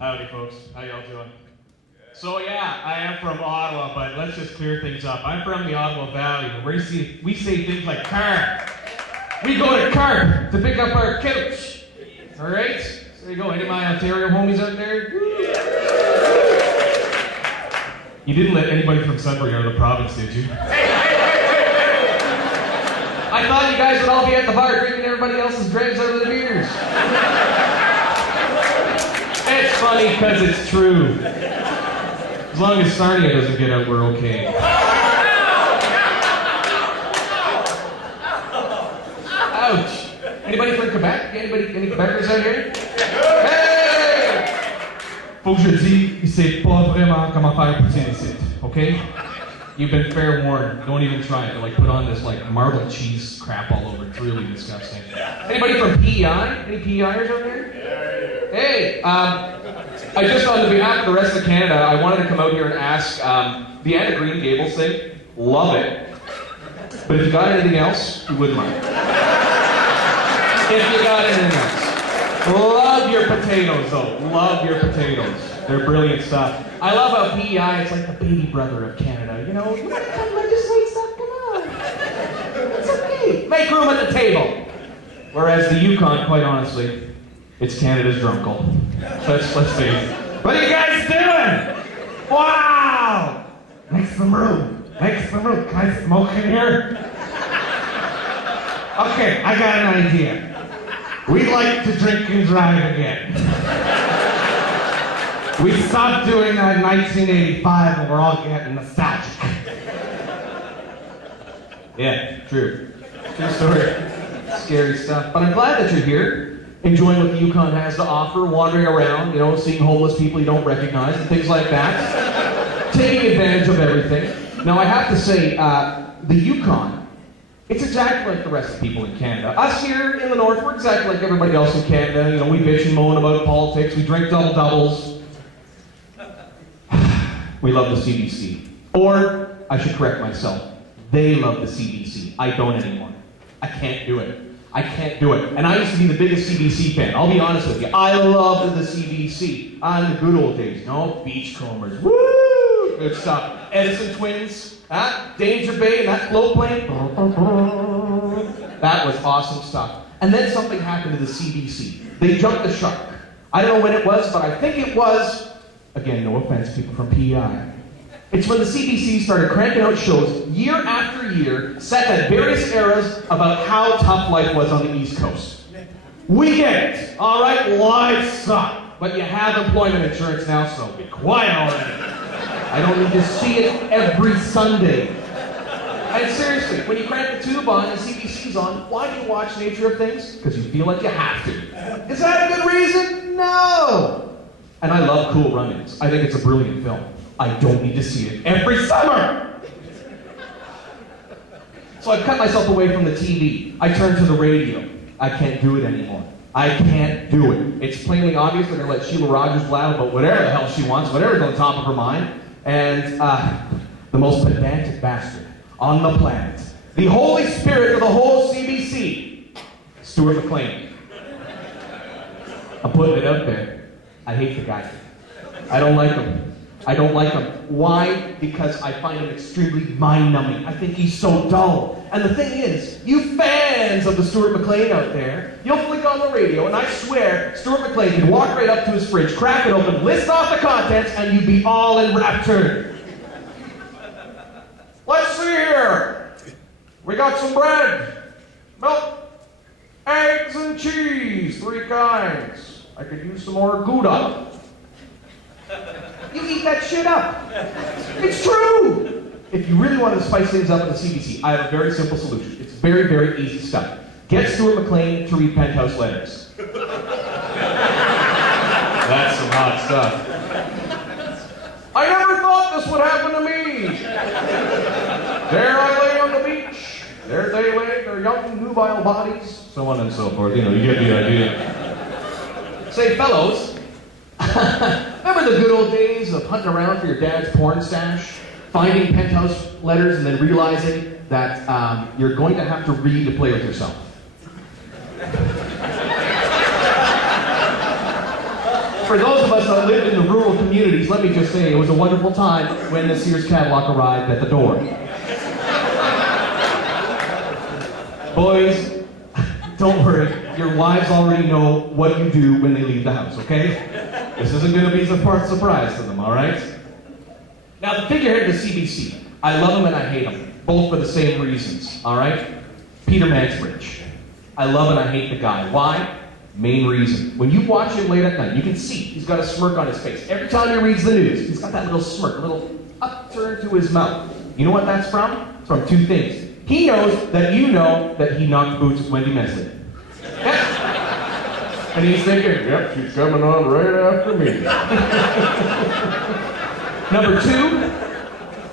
Howdy, folks. How y'all doing? So yeah, I am from Ottawa, but let's just clear things up. I'm from the Ottawa Valley, where we say things like car. We go to Carp to pick up our couch. All right? So there you go. Any of my Ontario homies out there? You didn't let anybody from Sudbury out of the province, did you? I thought you guys would all be at the bar drinking everybody else's dregs out of the beers. It's funny because it's true. As long as Sarnia doesn't get out, we're okay. Ouch. Anybody from Quebec? Any Quebecers out here? Hey! Faut que je dise, il sait pas vraiment comment faire poutine ici, okay? You've been fair warned. Don't even try it. They like put on this like marble cheese crap all over. It's really disgusting. Anybody from PEI? Any PEIers out there? Hey, I just on behalf of the rest of Canada, I wanted to come out here and ask the Anna Green Gables thing. Love it. But if you got anything else, you wouldn't mind. If you got anything else. Love your potatoes, though. Love your potatoes. They're brilliant stuff. I love how PEI is like the baby brother of Canada. You know, you want to come legislate stuff? Come on. It's okay. Make room at the table. Whereas the Yukon, quite honestly, it's Canada's drunkle. Let's see. What are you guys doing? Wow! Make some room. Make some room. Can I smoke in here? Okay, I got an idea. We'd like to drink and drive again. We stopped doing that in 1985 and we're all getting nostalgic. Yeah, true. True story. Scary stuff. But I'm glad that you're here, enjoying what the Yukon has to offer, wandering around, you know, seeing homeless people you don't recognize and things like that. Taking advantage of everything. Now I have to say, the Yukon, it's exactly like the rest of the people in Canada. Us here in the north, we're exactly like everybody else in Canada. You know, we bitch and moan about politics, we drink double-doubles. We love the CBC. Or, I should correct myself, they love the CBC. I don't anymore. I can't do it. I can't do it. And I used to be the biggest CBC fan. I'll be honest with you. I loved the CBC on the good old days. You know, Beachcombers. Woo! Good stuff. Edison Twins. Danger Bay and that float plane. That was awesome stuff. And then something happened to the CBC. They jumped the shark. I don't know when it was, but I think it was, again, no offense, people from PEI. It's when the CBC started cranking out shows year after year, set at various eras about how tough life was on the East Coast. We get it. All right, life sucks. But you have employment insurance now, so be quiet already. I don't need to see it every Sunday. And seriously, when you crank the tube on and CBC's on, why do you watch Nature of Things? Because you feel like you have to. Is that a good reason? No! And I love Cool Runnings. I think it's a brilliant film. I don't need to see it every summer! So I've cut myself away from the TV. I turned to the radio. I can't do it anymore. I can't do it. It's plainly obvious they're going to let Sheila Rogers blab about whatever the hell she wants, whatever's on top of her mind. And the most pedantic bastard on the planet, the Holy Spirit of the whole CBC, Stuart McLean. I'm putting it out there. I hate the guy. I don't like him. I don't like him. Why? Because I find him extremely mind-numbing. I think he's so dull. And the thing is, you fans of the Stuart McLean out there, you'll flick on the radio, and I swear, Stuart McLean can walk right up to his fridge, crack it open, list off the contents, and you'd be all enraptured. Let's see here. We got some bread, milk, eggs, and cheese, 3 kinds. I could use some more Gouda. You eat that shit up. It's true. If you really want to spice things up in the CBC, I have a very simple solution. It's very, very easy stuff. Get Stuart McLean to read Penthouse Letters. That's some hot stuff. I never thought this would happen to me. There I lay on the beach. There they lay, their young, nubile bodies. So on and so forth. You know, you get the idea. Say, fellows, remember the good old days of hunting around for your dad's porn stash? Finding Penthouse Letters and then realizing that you're going to have to read to play with yourself. For those of us that lived in the rural communities, let me just say, it was a wonderful time when the Sears catalog arrived at the door. Boys, don't worry. Your wives already know what you do when they leave the house, okay? This isn't going to be a surprise to them, all right? Now, the figurehead of the CBC, I love him and I hate him, both for the same reasons, all right? Peter Mansbridge. I love and I hate the guy. Why? Main reason. When you watch him late at night, you can see he's got a smirk on his face. Every time he reads the news, he's got that little smirk, a little upturn to his mouth. You know what that's from? It's from two things. He knows that you know that he knocked boots with Wendy Mesley. Yep. And he's thinking, yep, she's coming on right after me. Number two,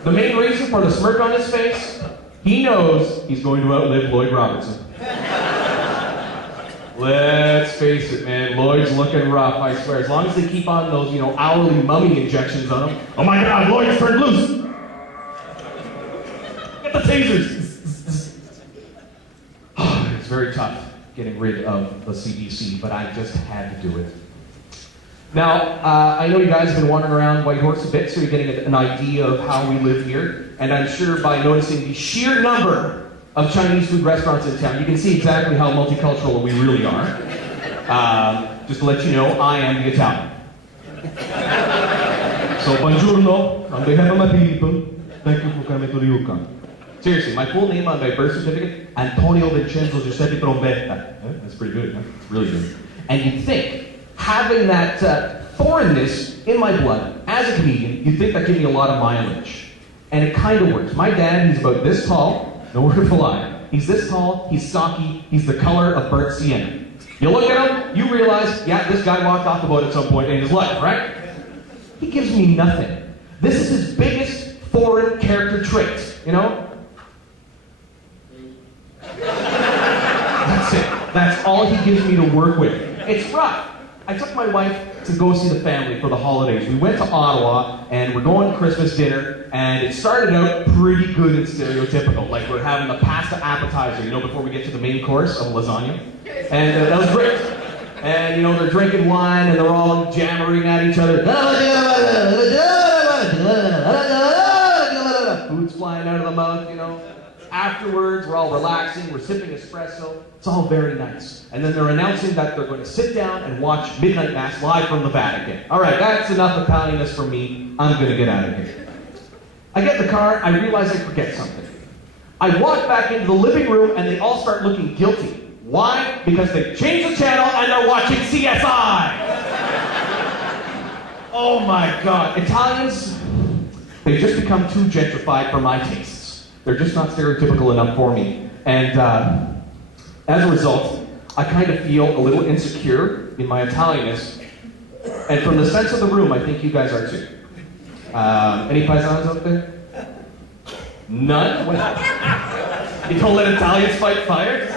the main reason for the smirk on his face, he knows he's going to outlive Lloyd Robertson. Let's face it, man, Lloyd's looking rough, I swear. As long as they keep on those, hourly mummy injections on him. Oh my God, Lloyd's turned loose! Get the tasers! It's very tough getting rid of the CBC, but I just had to do it. Now, I know you guys have been wandering around Whitehorse a bit, so you're getting an idea of how we live here. And I'm sure by noticing the sheer number of Chinese food restaurants in town, you can see exactly how multicultural we really are. Just to let you know, I am the Italian. So, buongiorno, on behalf of my people, thank you for coming to the Yukon. Seriously, my full name on my birth certificate, Antonio Vincenzo Giuseppe Trombetta. That's pretty good, huh? It's really good. And you'd think, having that foreignness in my blood, as a comedian, you'd think that gave me a lot of mileage. And it kind of works. My dad, he's about this tall, no word of a lie. He's this tall, he's stocky, he's the color of burnt sienna. You look at him, you realize, yeah, this guy walked off the boat at some point in his life, right? He gives me nothing. This is his biggest foreign character trait, That's it. That's all he gives me to work with. It's rough. I took my wife to go see the family for the holidays. We went to Ottawa, and we're going to Christmas dinner, and it started out pretty good and stereotypical. Like we're having a pasta appetizer, before we get to the main course of lasagna. And that was great. And, they're drinking wine, and they're all jammering at each other. Food's flying out of the mouth, Afterwards, we're all relaxing, we're sipping espresso. It's all very nice. And then they're announcing that they're going to sit down and watch Midnight Mass live from the Vatican. All right, that's enough Italianness for me. I'm going to get out of here. I get in the car, I realize I forget something. I walk back into the living room, and they all start looking guilty. Why? Because they changed the channel, and they're watching CSI! Oh my God. Italians, they've just become too gentrified for my tastes. They're just not stereotypical enough for me. And as a result, I kind of feel a little insecure in my Italianness. And from the sense of the room, I think you guys are too. Any paisans out there? None? What? You don't let Italians fight fire?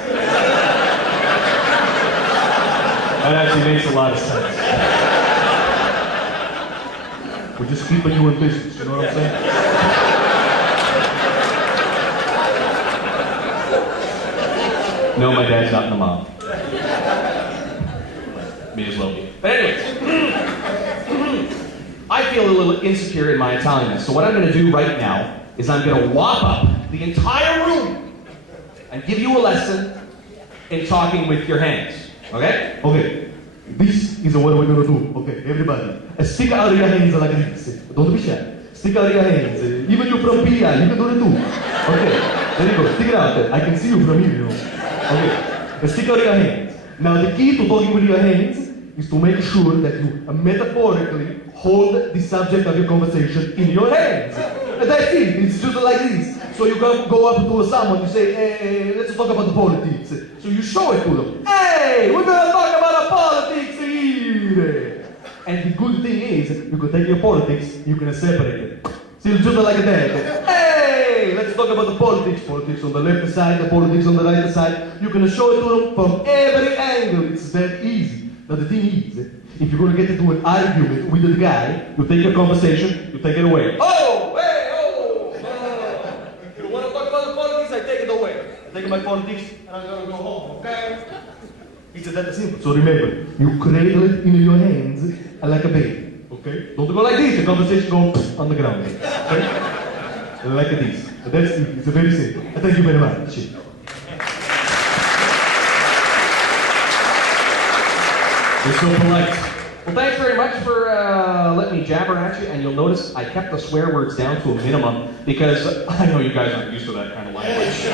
That actually makes a lot of sense. We're just keeping you in business, you know what I'm saying? No, my dad's not in the mob. May as well be. But anyways, I feel a little insecure in my Italianness. So what I'm going to do right now is I'm going to whop up the entire room and give you a lesson in talking with your hands. Okay? Okay. This is what we're going to do. Okay, everybody. Stick out your hands like this. Don't be shy. Stick out your hands. Even you from PI, you can do it too. Okay. There you go. Stick it out. I can see you from here, Okay. Stick out your hands. Now the key to talking with your hands is to make sure that you metaphorically hold the subject of your conversation in your hands. That's it. It's just like this. So you go up to someone, you say, hey, let's talk about the politics. So you show it to them. Hey, we're going to talk about the politics here. And the good thing is, you can take your politics, you can separate it. See, it's just like that. Hey, let's talk about the politics. Politics on the left side, the politics on the right side. You can show it to them from every angle. It's that easy. Now the thing is, if you're going to get into an argument with the guy, you take your conversation, you take it away. Oh, hey, oh. You don't want to talk about the politics, I take it away. I take my politics and I'm going to go home, okay? He said that's simple. So remember, you cradle it in your hands like a baby. Okay? Don't go like this. The conversation goes on the ground. Okay? Like this. But that's it. It's very simple. Thank you very much. You're so polite. Well, thanks very much for letting me jabber at you, and you'll notice I kept the swear words down to a minimum because I know you guys aren't used to that kind of language.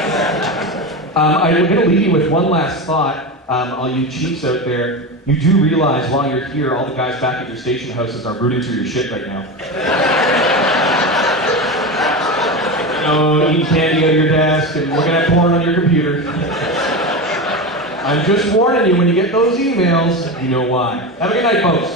I'm going to leave you with one last thought. All you chiefs out there, you do realize while you're here, all the guys back at your station houses are rooting through your shit right now. You know, eating candy out of your desk and looking at porn on your computer. I'm just warning you, when you get those emails, you know why. Have a good night, folks.